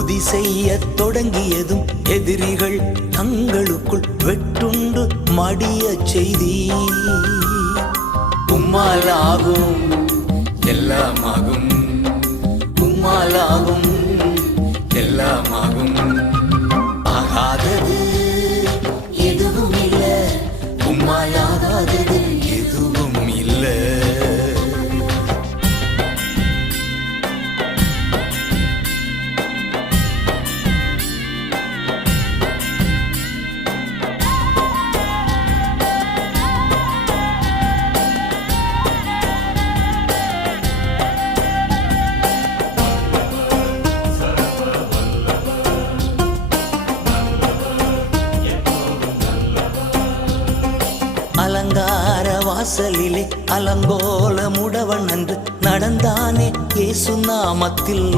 துதி செய்ய தொடங்கியதும் எதிரிகள் தங்களுக்குள் வெட்டுண்டு மடிய செய்தி. உம்மாலாகும் எல்லாமாகும், உம்மாலாகும் எல்லாமாகும். ஆகாதது எதுவும் இல்ல, உம்மாலாகாதது எதுவும் இல்ல. அலங்கார வாசலிலே அலங்கோல முடவன் அன்று நடந்தானே இயேசு நாமத்தில்.